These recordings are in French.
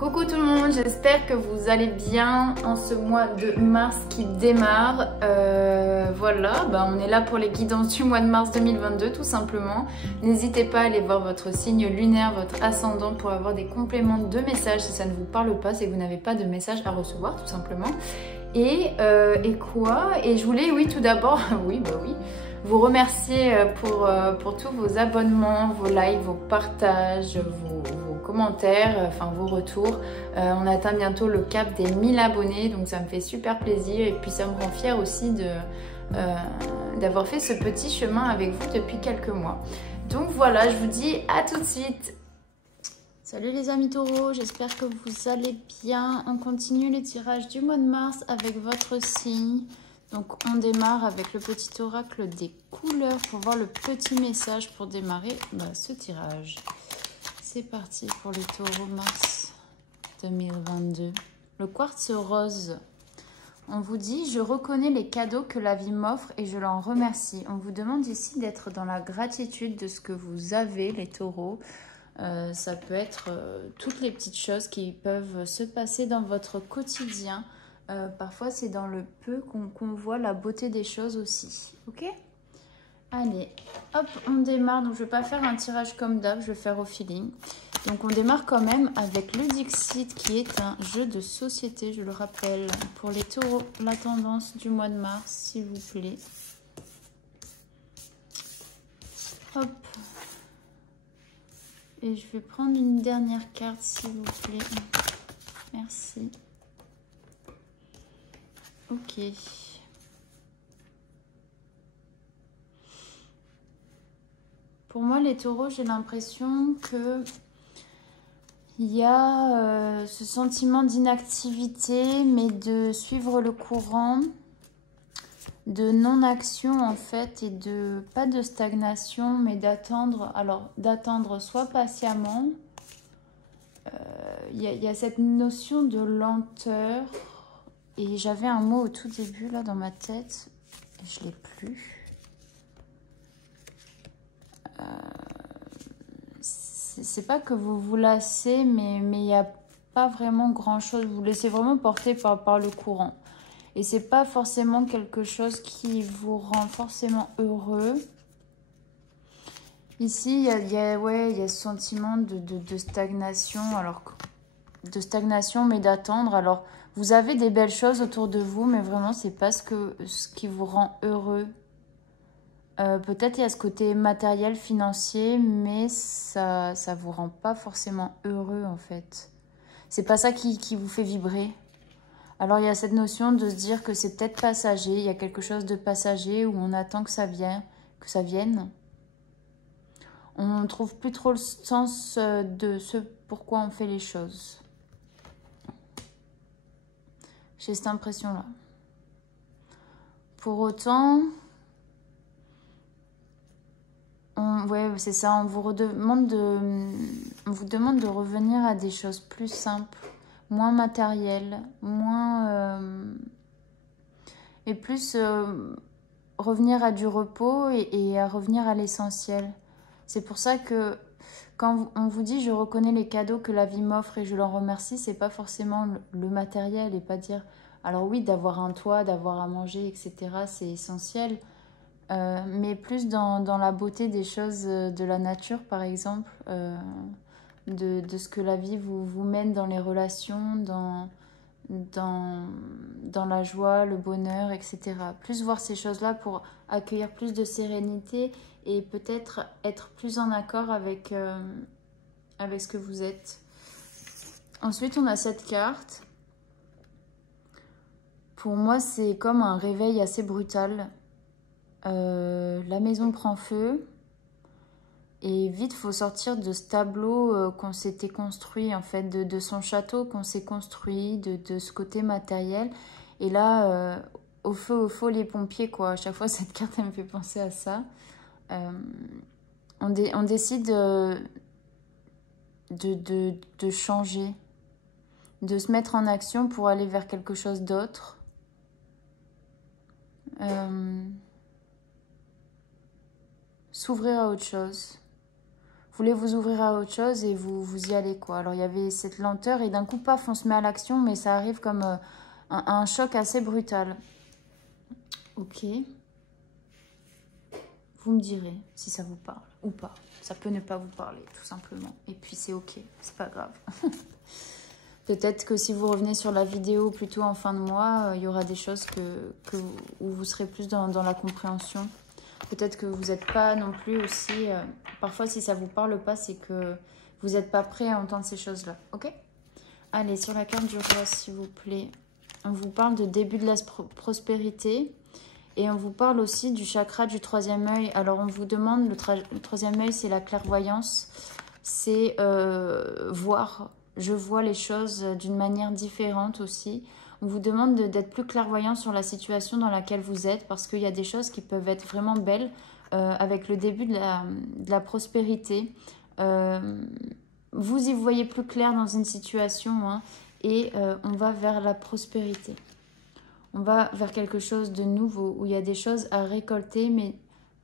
Coucou tout le monde, j'espère que vous allez bien en ce mois de mars qui démarre. Voilà, on est là pour les guidances du mois de mars 2022 tout simplement. N'hésitez pas à aller voir votre signe lunaire, votre ascendant pour avoir des compléments de messages si ça ne vous parle pas, c'est que vous n'avez pas de message à recevoir tout simplement. Et quoi? Et je voulais, oui, tout d'abord, oui, vous remercier pour tous vos abonnements, vos likes, vos partages, vos commentaires, enfin vos retours. On atteint bientôt le cap des 1000 abonnés, donc ça me fait super plaisir et puis ça me rend fière aussi d'avoir fait ce petit chemin avec vous depuis quelques mois. Donc voilà, je vous dis à tout de suite. Salut les amis taureaux, j'espère que vous allez bien. On continue les tirages du mois de mars avec votre signe. Donc on démarre avec le petit oracle des couleurs pour voir le petit message pour démarrer ce tirage. C'est parti pour les taureaux mars 2022. Le quartz rose. On vous dit, je reconnais les cadeaux que la vie m'offre et je l'en remercie. On vous demande ici d'être dans la gratitude de ce que vous avez, les taureaux. Ça peut être toutes les petites choses qui peuvent se passer dans votre quotidien. Parfois, c'est dans le peu qu'on voit la beauté des choses aussi. Ok? Allez, hop, on démarre. Donc, je ne vais pas faire un tirage comme d'hab, je vais faire au feeling. Donc, on démarre quand même avec le Dixit qui est un jeu de société, je le rappelle. Pour les taureaux, la tendance du mois de mars, s'il vous plaît. Hop. Et je vais prendre une dernière carte, s'il vous plaît. Merci. Ok. Pour moi, les taureaux, j'ai l'impression que il y a ce sentiment d'inactivité, mais de suivre le courant, de non-action en fait, et de pas de stagnation, mais d'attendre. Alors, d'attendre soit patiemment. Il y a cette notion de lenteur. Et j'avais un mot au tout début, là, dans ma tête. Je ne l'ai plus. C'est pas que vous vous lassez, mais il n'y a pas vraiment grand-chose. Vous vous laissez vraiment porter par le courant. Et c'est pas forcément quelque chose qui vous rend forcément heureux. Ici, il y a ce sentiment de stagnation. Alors, de stagnation, mais d'attendre. Alors, vous avez des belles choses autour de vous, mais vraiment, c'est pas ce qui vous rend heureux. Peut-être il y a ce côté matériel, financier, mais ça vous rend pas forcément heureux, en fait. C'est pas ça qui vous fait vibrer. Alors, il y a cette notion de se dire que c'est peut-être passager. Il y a quelque chose de passager où on attend que ça vienne. On ne trouve plus trop le sens de ce pourquoi on fait les choses. J'ai cette impression-là. Pour autant, ouais, c'est ça, on vous demande de revenir à des choses plus simples, moins matérielles, et plus revenir à du repos et à revenir à l'essentiel. C'est pour ça que quand on vous dit « je reconnais les cadeaux que la vie m'offre et je l'en remercie », c'est pas forcément le matériel et pas dire... Alors oui, d'avoir un toit, d'avoir à manger, etc., c'est essentiel, mais plus dans la beauté des choses de la nature, par exemple, de ce que la vie vous mène dans les relations, dans la joie, le bonheur, etc. Plus voir ces choses-là pour accueillir plus de sérénité et peut-être être plus en accord avec ce que vous êtes. Ensuite, on a cette carte. Pour moi, c'est comme un réveil assez brutal. La maison prend feu. Et vite, il faut sortir de ce tableau qu'on s'était construit, en fait, de son château qu'on s'est construit, de ce côté matériel. Et là, au feu, les pompiers, quoi. À chaque fois, cette carte, elle me fait penser à ça. On décide de changer, de se mettre en action pour aller vers quelque chose d'autre. S'ouvrir à autre chose. voulez vous ouvrir à autre chose et vous y allez, quoi. Alors, il y avait cette lenteur et d'un coup, paf, on se met à l'action, mais ça arrive comme un choc assez brutal. Ok. Vous me direz si ça vous parle ou pas. Ça peut ne pas vous parler, tout simplement. Et puis, c'est ok, c'est pas grave. Peut-être que si vous revenez sur la vidéo plutôt en fin de mois, il y aura des choses où vous serez plus dans la compréhension. Peut-être que vous n'êtes pas non plus aussi... parfois, si ça ne vous parle pas, c'est que vous n'êtes pas prêt à entendre ces choses-là. Ok? Allez, sur la carte du roi, s'il vous plaît. On vous parle de début de la prospérité. Et on vous parle aussi du chakra du troisième œil. Alors, on vous demande... Le troisième œil, c'est la clairvoyance. C'est voir... Je vois les choses d'une manière différente aussi. On vous demande d'être plus clairvoyant sur la situation dans laquelle vous êtes parce qu'il y a des choses qui peuvent être vraiment belles avec le début de la prospérité. Vous y voyez plus clair dans une situation hein, et on va vers la prospérité. On va vers quelque chose de nouveau où il y a des choses à récolter mais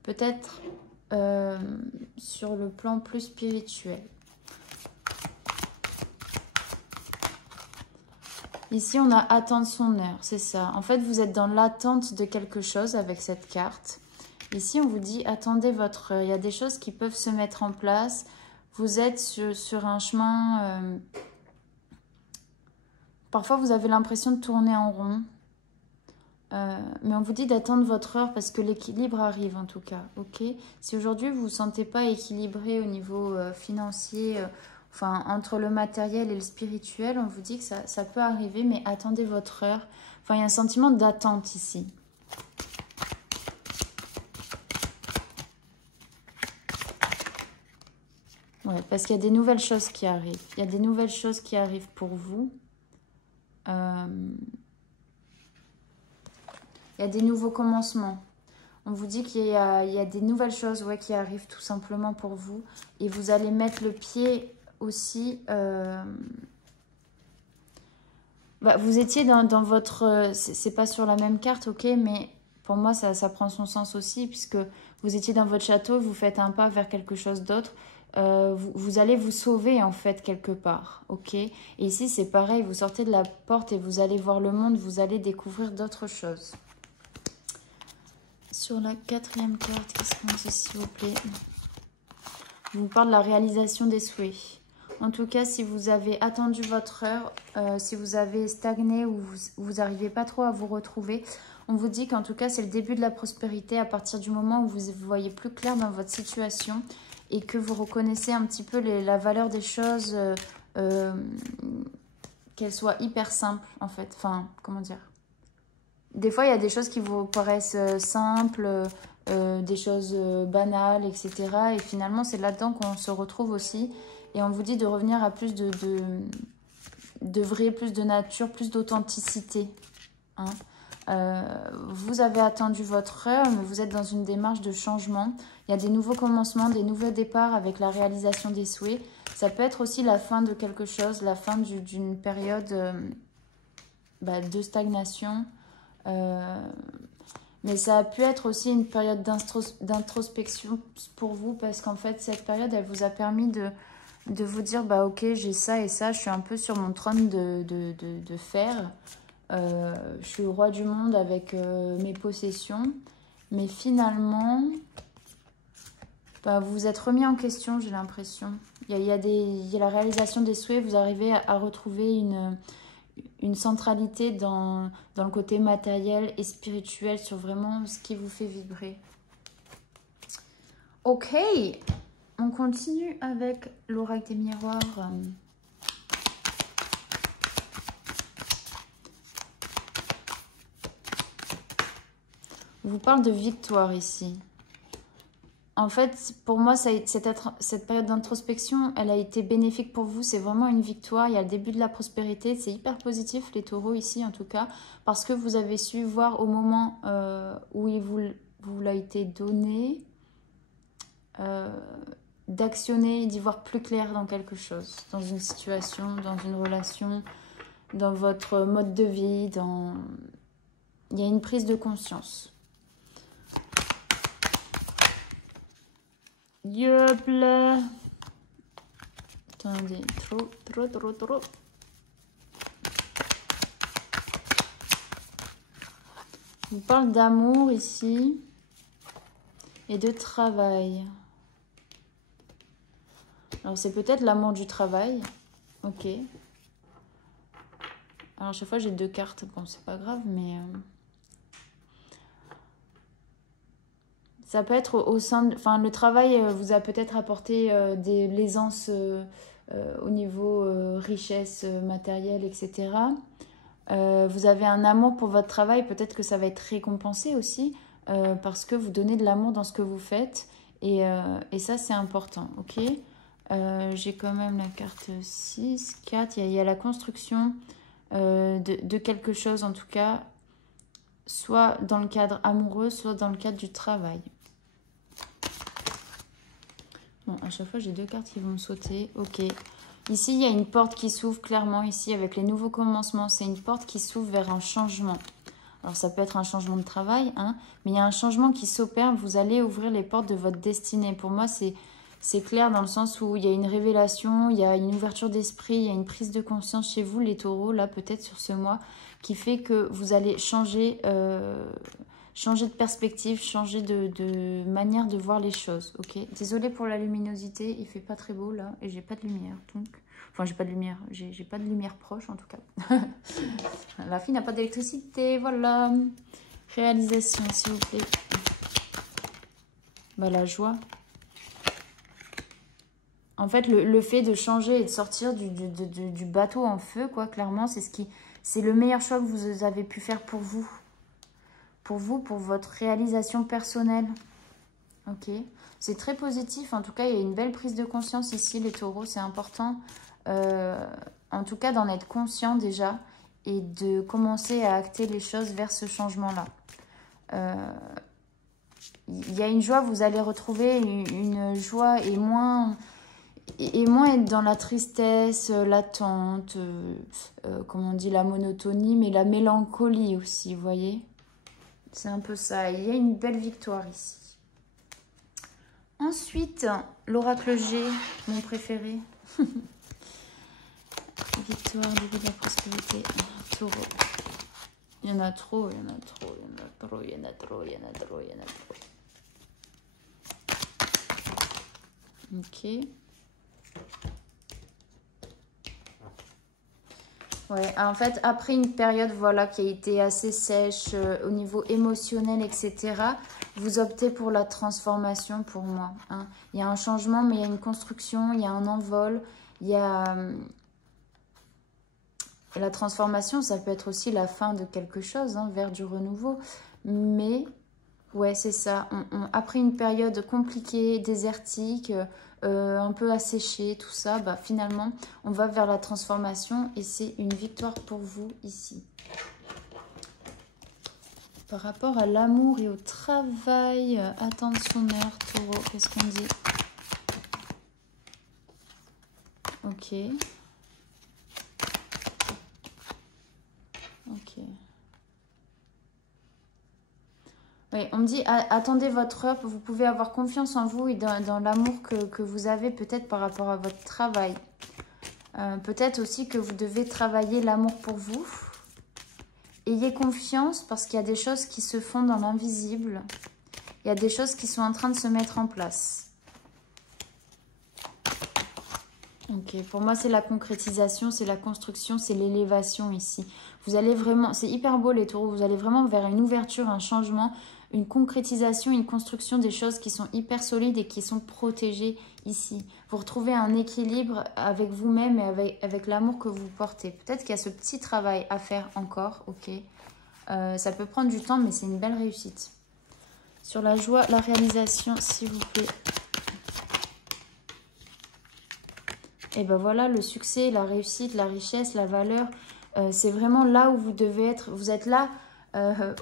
peut-être sur le plan plus spirituel. Ici, on a attendre son heure, c'est ça. En fait, vous êtes dans l'attente de quelque chose avec cette carte. Ici, on vous dit, attendez votre heure. Il y a des choses qui peuvent se mettre en place. Vous êtes sur un chemin... Parfois, vous avez l'impression de tourner en rond. Mais on vous dit d'attendre votre heure parce que l'équilibre arrive en tout cas. Ok. Si aujourd'hui, vous ne vous sentez pas équilibré au niveau financier... Enfin, entre le matériel et le spirituel, on vous dit que ça peut arriver, mais attendez votre heure. Enfin, il y a un sentiment d'attente ici. Ouais, parce qu'il y a des nouvelles choses qui arrivent. Il y a des nouvelles choses qui arrivent pour vous. Il y a des nouveaux commencements. On vous dit qu'il y a des nouvelles choses ouais, qui arrivent tout simplement pour vous. Et vous allez mettre le pied... aussi, vous étiez dans votre... c'est pas sur la même carte, ok, mais pour moi, ça prend son sens aussi, puisque vous étiez dans votre château, vous faites un pas vers quelque chose d'autre, vous allez vous sauver, en fait, quelque part, ok. Et ici, c'est pareil, vous sortez de la porte et vous allez voir le monde, vous allez découvrir d'autres choses. Sur la quatrième carte, qu'est-ce qu'on dit, s'il vous plaît? Je vous parle de la réalisation des souhaits. En tout cas, si vous avez attendu votre heure, si vous avez stagné ou vous n'arrivez pas trop à vous retrouver, on vous dit qu'en tout cas, c'est le début de la prospérité à partir du moment où vous voyez plus clair dans votre situation et que vous reconnaissez un petit peu la valeur des choses, qu'elles soient hyper simples en fait. Enfin, comment dire? Des fois, il y a des choses qui vous paraissent simples, des choses banales, etc. Et finalement, c'est là-dedans qu'on se retrouve aussi. Et on vous dit de revenir à plus de vrai, plus de nature, plus d'authenticité. Hein. Vous avez attendu votre heure, mais vous êtes dans une démarche de changement. Il y a des nouveaux commencements, des nouveaux départs avec la réalisation des souhaits. Ça peut être aussi la fin de quelque chose, la fin d'une période de stagnation. Mais ça a pu être aussi une période d'introspection pour vous parce qu'en fait, cette période, elle vous a permis de vous dire, bah ok, j'ai ça et ça, je suis un peu sur mon trône de fer. Je suis le roi du monde avec mes possessions. Mais finalement, vous vous êtes remis en question, j'ai l'impression. Il y a la réalisation des souhaits, vous arrivez à retrouver une centralité dans le côté matériel et spirituel sur vraiment ce qui vous fait vibrer. Ok, on continue avec l'oracle des miroirs. On vous parle de victoire ici. En fait, pour moi, cette période d'introspection, elle a été bénéfique pour vous. C'est vraiment une victoire. Il y a le début de la prospérité. C'est hyper positif, les taureaux, ici, en tout cas. Parce que vous avez su voir au moment où il vous l'a été donné, d'actionner, d'y voir plus clair dans quelque chose. Dans une situation, dans une relation, dans votre mode de vie. Il y a une prise de conscience. Yup là. on dit? Trop. Je vous parle d'amour ici et de travail. Alors c'est peut-être l'amour du travail. Ok. Alors à chaque fois j'ai 2 cartes. Bon, c'est pas grave, mais... ça peut être au sein de... Enfin, le travail vous a peut-être apporté de l'aisance au niveau richesse matérielle, etc. Vous avez un amour pour votre travail. Peut-être que ça va être récompensé aussi parce que vous donnez de l'amour dans ce que vous faites. Et ça, c'est important. Ok. J'ai quand même la carte 6, 4. Il y a la construction de quelque chose, en tout cas, soit dans le cadre amoureux, soit dans le cadre du travail. Bon, à chaque fois, j'ai 2 cartes qui vont me sauter. Ok. Ici, il y a une porte qui s'ouvre clairement. Ici, avec les nouveaux commencements, c'est une porte qui s'ouvre vers un changement. Alors, ça peut être un changement de travail, hein, mais il y a un changement qui s'opère. Vous allez ouvrir les portes de votre destinée. Pour moi, c'est clair dans le sens où il y a une révélation, il y a une ouverture d'esprit, il y a une prise de conscience chez vous, les taureaux, là, peut-être sur ce mois, qui fait que vous allez changer... changer de perspective, changer de manière de voir les choses, ok? Désolée pour la luminosité, il fait pas très beau là, et j'ai pas de lumière, donc... Enfin, j'ai pas de lumière, j'ai pas de lumière proche en tout cas. La fille n'a pas d'électricité, voilà. Réalisation, s'il vous plaît. Bah, la joie. En fait, le fait de changer et de sortir du bateau en feu, quoi, clairement, c'est le meilleur choix que vous avez pu faire pour vous. Pour vous, pour votre réalisation personnelle. Ok. C'est très positif. En tout cas, il y a une belle prise de conscience ici, les taureaux. C'est important, en tout cas, d'en être conscient déjà et de commencer à acter les choses vers ce changement-là. Il y a une joie, vous allez retrouver une joie et moins être dans la tristesse, l'attente, comment on dit, la monotonie, mais la mélancolie aussi, vous voyez ? C'est un peu ça. Il y a une belle victoire ici. Ensuite, l'oracle G, mon préféré. Victoire, début de la prospérité. Taureau. Il y en a trop, il y en a trop, il y en a trop, il y en a trop, il y en a trop, il y en a trop. Ok. Ouais, en fait, après une période voilà, qui a été assez sèche au niveau émotionnel, etc., vous optez pour la transformation pour moi. Hein. Il y a un changement, mais il y a une construction, il y a un envol, il y a... La transformation, ça peut être aussi la fin de quelque chose, hein, vers du renouveau. Mais, ouais, c'est ça. Après une période compliquée, désertique... un peu asséché, tout ça, bah, finalement, on va vers la transformation et c'est une victoire pour vous ici. Par rapport à l'amour et au travail, attendre son heure, taureau, qu'est-ce qu'on dit? Ok. Ok. Oui, on me dit, attendez votre heure, vous pouvez avoir confiance en vous et dans l'amour que vous avez peut-être par rapport à votre travail. Peut-être aussi que vous devez travailler l'amour pour vous. Ayez confiance parce qu'il y a des choses qui se font dans l'invisible. Il y a des choses qui sont en train de se mettre en place. Ok, pour moi c'est la concrétisation, c'est la construction, c'est l'élévation ici. Vous allez vraiment, c'est hyper beau les taureaux, vous allez vraiment vers une ouverture, un changement, une concrétisation, une construction des choses qui sont hyper solides et qui sont protégées ici. Vous retrouvez un équilibre avec vous-même et avec l'amour que vous portez. Peut-être qu'il y a ce petit travail à faire encore, ok. Ça peut prendre du temps mais c'est une belle réussite. Sur la joie, la réalisation, s'il vous plaît. Et ben voilà, le succès, la réussite, la richesse, la valeur, c'est vraiment là où vous devez être. Vous êtes là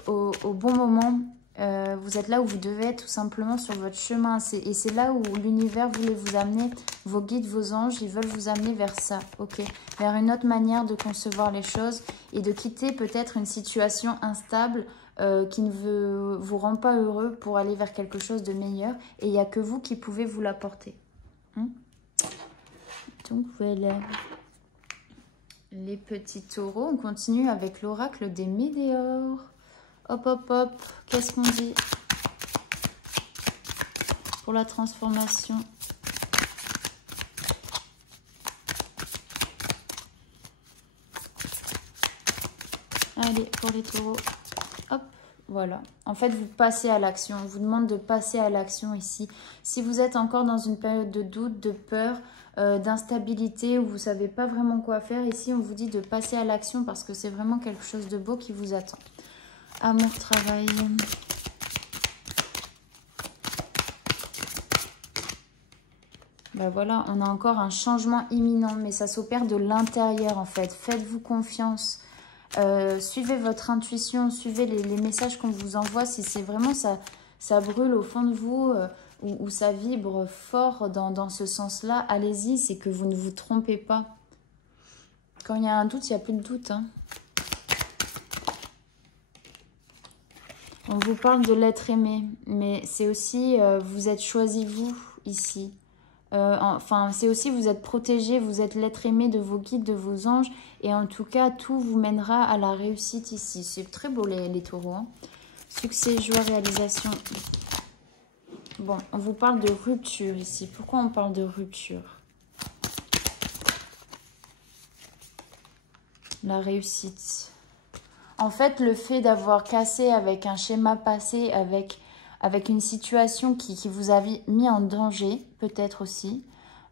au bon moment. Vous êtes là où vous devez être tout simplement sur votre chemin. Et c'est là où l'univers voulait vous amener, vos guides, vos anges, ils veulent vous amener vers ça, ok? Vers une autre manière de concevoir les choses et de quitter peut-être une situation instable qui ne vous rend pas heureux pour aller vers quelque chose de meilleur. Et il n'y a que vous qui pouvez vous l'apporter. Donc voilà. Les petits taureaux, on continue avec l'oracle des météores. Hop, hop, hop. Qu'est-ce qu'on dit pour la transformation? Allez, pour les taureaux. Hop, voilà. En fait, vous passez à l'action. On vous demande de passer à l'action ici. Si vous êtes encore dans une période de doute, de peur, d'instabilité, où vous ne savez pas vraiment quoi faire, ici, on vous dit de passer à l'action parce que c'est vraiment quelque chose de beau qui vous attend. Amour, travail. Ben voilà, on a encore un changement imminent, mais ça s'opère de l'intérieur en fait. Faites-vous confiance. Suivez votre intuition, suivez les messages qu'on vous envoie. Si c'est vraiment ça brûle au fond de vous ou ça vibre fort dans ce sens-là, allez-y, c'est que vous ne vous trompez pas. Quand il y a un doute, il n'y a plus de doute. Hein. On vous parle de l'être aimé, mais c'est aussi vous êtes choisi vous ici. Enfin, c'est aussi vous êtes protégé, vous êtes l'être aimé de vos guides, de vos anges. Et en tout cas, tout vous mènera à la réussite ici. C'est très beau les taureaux. Hein. Succès, joie, réalisation. Bon, on vous parle de rupture ici. Pourquoi on parle de rupture? La réussite. En fait, le fait d'avoir cassé avec un schéma passé, avec une situation qui vous avait mis en danger, peut-être aussi.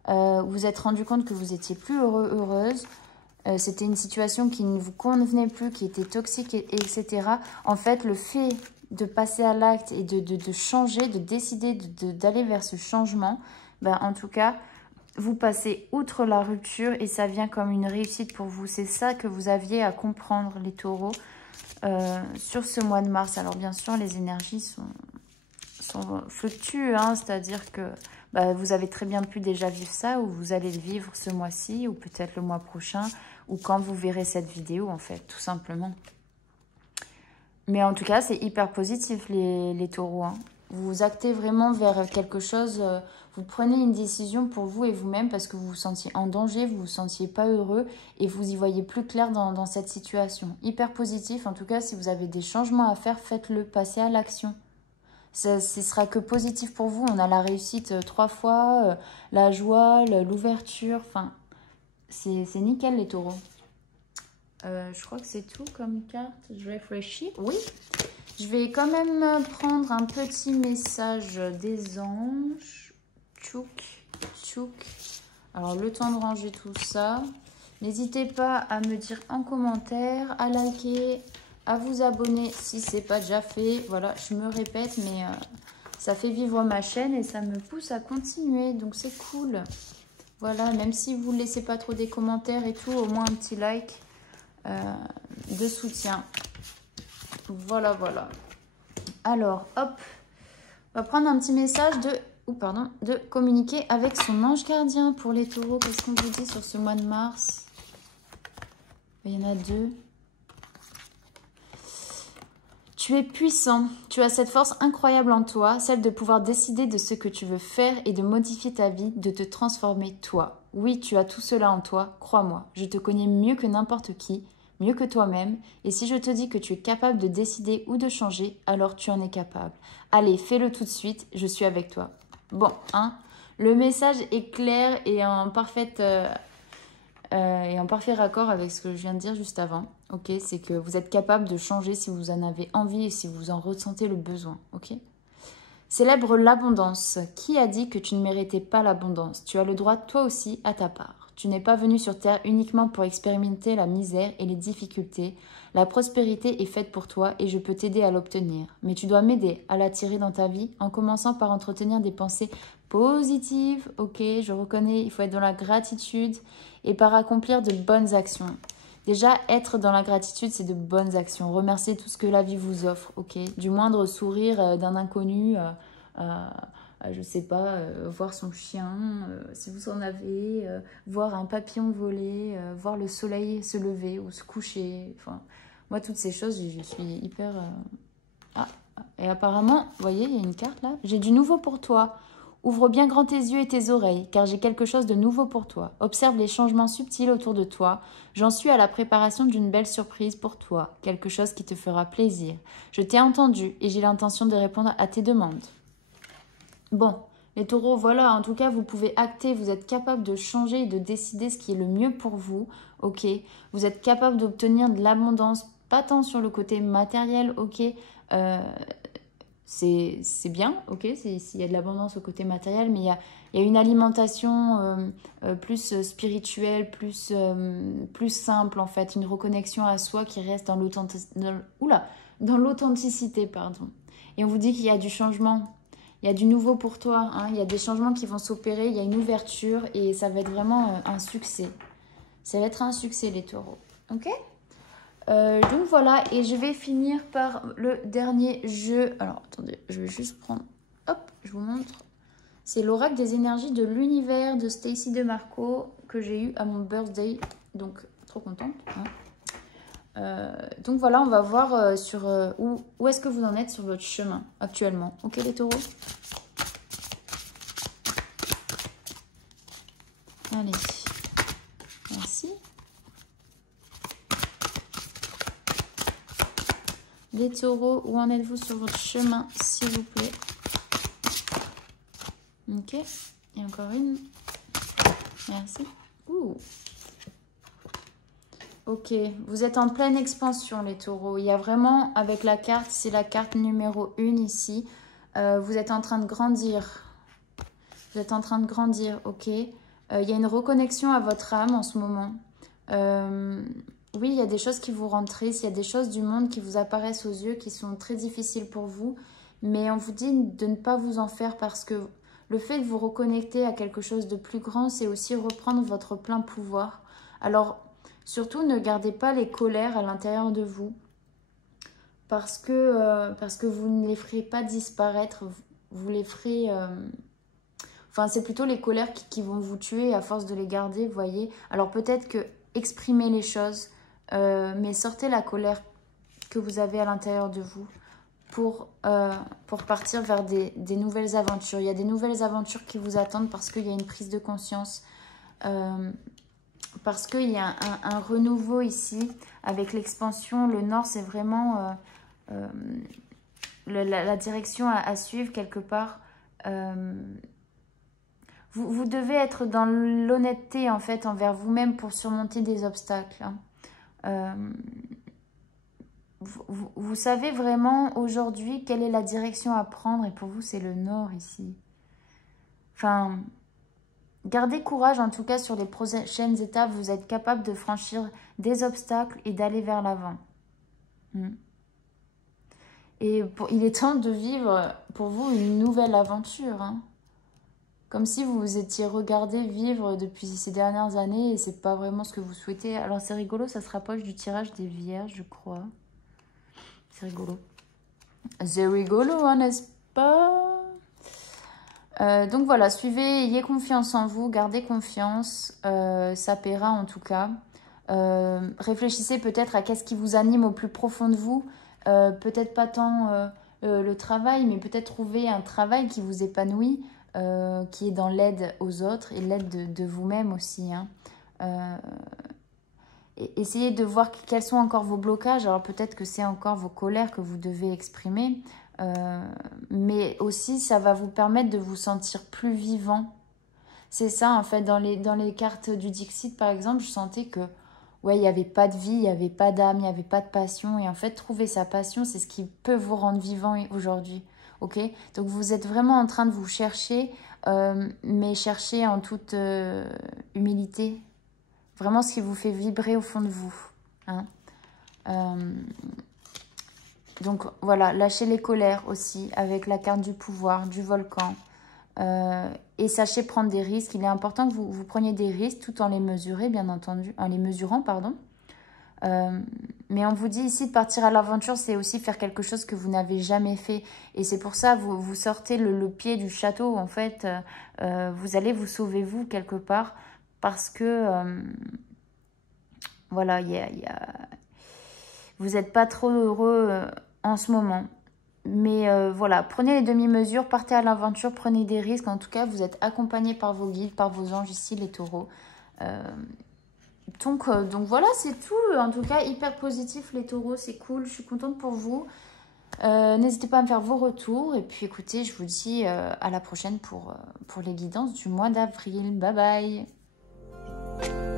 Vous vous êtes rendu compte que vous étiez plus heureux, heureuse. C'était une situation qui ne vous convenait plus, qui était toxique, etc. En fait, le fait de passer à l'acte et de changer, de décider d'aller vers ce changement, ben, en tout cas, vous passez outre la rupture et ça vient comme une réussite pour vous. C'est ça que vous aviez à comprendre, les taureaux, sur ce mois de mars. Alors, bien sûr, les énergies fluctuent, hein, c'est-à-dire que bah, vous avez très bien pu déjà vivre ça, ou vous allez le vivre ce mois-ci, ou peut-être le mois prochain, ou quand vous verrez cette vidéo, en fait, tout simplement. Mais en tout cas, c'est hyper positif, les taureaux. Hein. Vous vous actez vraiment vers quelque chose, vous prenez une décision pour vous et vous-même parce que vous vous sentiez en danger, vous vous sentiez pas heureux et vous y voyez plus clair dans cette situation. Hyper positif, en tout cas, si vous avez des changements à faire, faites-le, passez à l'action. Ce sera que positif pour vous. On a la réussite 3 fois, la joie, l'ouverture. Enfin, c'est nickel les taureaux. Je crois que c'est tout comme carte. Je réfléchis. Oui. Je vais quand même prendre un petit message des anges. Tchouk, tchouk. Alors, le temps de ranger tout ça. N'hésitez pas à me dire en commentaire, à liker, à vous abonner si ce n'est pas déjà fait. Voilà, je me répète, mais ça fait vivre ma chaîne et ça me pousse à continuer. Donc, c'est cool. Voilà, même si vous ne laissez pas trop des commentaires et tout, au moins un petit like de soutien. Voilà, voilà. Alors, hop, on va prendre un petit message de communiquer avec son ange gardien pour les taureaux. Qu'est-ce qu'on vous dit sur ce mois de mars? Il y en a 2. Tu es puissant, tu as cette force incroyable en toi, celle de pouvoir décider de ce que tu veux faire et de modifier ta vie, de te transformer toi. Oui, tu as tout cela en toi, crois-moi, je te connais mieux que n'importe qui, mieux que toi-même, et si je te dis que tu es capable de décider ou de changer, alors tu en es capable. Allez, fais-le tout de suite, je suis avec toi. Bon, hein, le message est clair et en parfait raccord avec ce que je viens de dire juste avant. Ok, c'est que vous êtes capable de changer si vous en avez envie et si vous en ressentez le besoin. Ok. Célèbre l'abondance. Qui a dit que tu ne méritais pas l'abondance? Tu as le droit toi aussi à ta part. Tu n'es pas venu sur Terre uniquement pour expérimenter la misère et les difficultés. La prospérité est faite pour toi et je peux t'aider à l'obtenir. Mais tu dois m'aider à l'attirer dans ta vie en commençant par entretenir des pensées positives. Ok, je reconnais, il faut être dans la gratitude et par accomplir de bonnes actions. Déjà, être dans la gratitude, c'est de bonnes actions. Remercier tout ce que la vie vous offre, ok? Du moindre sourire d'un inconnu, je sais pas, voir son chien, si vous en avez, voir un papillon voler, voir le soleil se lever ou se coucher. Enfin, moi, toutes ces choses, je suis hyper... Ah, et apparemment, vous voyez, il y a une carte là. J'ai du nouveau pour toi. Ouvre bien grand tes yeux et tes oreilles, car j'ai quelque chose de nouveau pour toi. Observe les changements subtils autour de toi. J'en suis à la préparation d'une belle surprise pour toi, quelque chose qui te fera plaisir. Je t'ai entendu et j'ai l'intention de répondre à tes demandes. Bon, les taureaux, voilà, en tout cas, vous pouvez acter, vous êtes capable de changer et de décider ce qui est le mieux pour vous, ok? Vous êtes capable d'obtenir de l'abondance, pas tant sur le côté matériel, ok? C'est bien, ok, s'il y a de l'abondance au côté matériel, mais il y a une alimentation plus spirituelle, plus simple en fait, une reconnexion à soi qui reste dans l'authenticité, pardon. Et on vous dit qu'il y a du changement, il y a du nouveau pour toi, hein, il y a des changements qui vont s'opérer, il y a une ouverture et ça va être vraiment un succès. Ça va être un succès les taureaux, ok? Donc voilà, et je vais finir par le dernier jeu. Alors, attendez, je vais juste prendre... Hop, je vous montre. C'est l'oracle des énergies de l'univers de Stacy DeMarco que j'ai eu à mon birthday. Donc, trop contente. Hein. Donc voilà, on va voir sur où est-ce que vous en êtes sur votre chemin actuellement. Ok les taureaux? Allez, merci. Les taureaux, où en êtes-vous sur votre chemin, s'il vous plaît? Ok, et encore une. Merci. Ouh. Ok, vous êtes en pleine expansion, les taureaux. Il y a vraiment, avec la carte, c'est la carte numéro 1 ici. Vous êtes en train de grandir. Vous êtes en train de grandir, ok. Il y a une reconnexion à votre âme en ce moment. Oui, il y a des choses qui vous rendent triste, il y a des choses du monde qui vous apparaissent aux yeux, qui sont très difficiles pour vous. Mais on vous dit de ne pas vous en faire parce que le fait de vous reconnecter à quelque chose de plus grand, c'est aussi reprendre votre plein pouvoir. Alors, surtout, ne gardez pas les colères à l'intérieur de vous parce que vous ne les ferez pas disparaître, vous les ferez... Enfin, c'est plutôt les colères qui vont vous tuer à force de les garder, vous voyez. Alors peut-être que exprimez les choses, mais sortez la colère que vous avez à l'intérieur de vous pour partir vers des nouvelles aventures. Il y a des nouvelles aventures qui vous attendent parce qu'il y a une prise de conscience, parce qu'il y a un renouveau ici avec l'expansion. Le nord, c'est vraiment la direction à suivre quelque part. Vous devez être dans l'honnêteté en fait envers vous-même pour surmonter des obstacles. Hein. Vous savez vraiment aujourd'hui quelle est la direction à prendre et pour vous c'est le nord ici. Enfin, gardez courage en tout cas sur les prochaines étapes. Vous êtes capable de franchir des obstacles et d'aller vers l'avant. Et il est temps de vivre pour vous une nouvelle aventure. Hein. Comme si vous vous étiez regardé vivre depuis ces dernières années et c'est pas vraiment ce que vous souhaitez. Alors c'est rigolo, ça se rapproche du tirage des vierges, je crois. C'est rigolo. C'est rigolo, hein, n'est-ce pas? Donc voilà, suivez, ayez confiance en vous, gardez confiance. Ça paiera en tout cas. Réfléchissez peut-être à qu'est-ce qui vous anime au plus profond de vous. Peut-être pas tant le travail, mais peut-être trouver un travail qui vous épanouit. Qui est dans l'aide aux autres et l'aide de vous-même aussi. Hein. Essayez de voir quels sont encore vos blocages. Alors peut-être que c'est encore vos colères que vous devez exprimer. Mais aussi, ça va vous permettre de vous sentir plus vivant. C'est ça, en fait, dans les cartes du Dixit, par exemple, je sentais que ouais, il n'y avait pas de vie, il n'y avait pas d'âme, il n'y avait pas de passion. Et en fait, trouver sa passion, c'est ce qui peut vous rendre vivant aujourd'hui. Ok, donc vous êtes vraiment en train de vous chercher, mais chercher en toute humilité. Vraiment ce qui vous fait vibrer au fond de vous. Hein. Donc voilà, lâchez les colères aussi avec la carte du pouvoir, du volcan. Et sachez prendre des risques. Il est important que vous preniez des risques tout en les mesurant, bien entendu. En les mesurant, pardon. Mais on vous dit ici de partir à l'aventure, c'est aussi faire quelque chose que vous n'avez jamais fait. Et c'est pour ça, vous sortez le pied du château, en fait. Vous allez vous sauver, vous, quelque part. Parce que, voilà, vous n'êtes pas trop heureux en ce moment. Mais voilà, prenez les demi-mesures, partez à l'aventure, prenez des risques. En tout cas, vous êtes accompagnés par vos guides, par vos anges ici, les taureaux. Donc voilà, c'est tout. En tout cas, hyper positif les taureaux, c'est cool. Je suis contente pour vous. N'hésitez pas à me faire vos retours. Et puis écoutez, je vous dis à la prochaine pour les guidances du mois d'avril. Bye bye.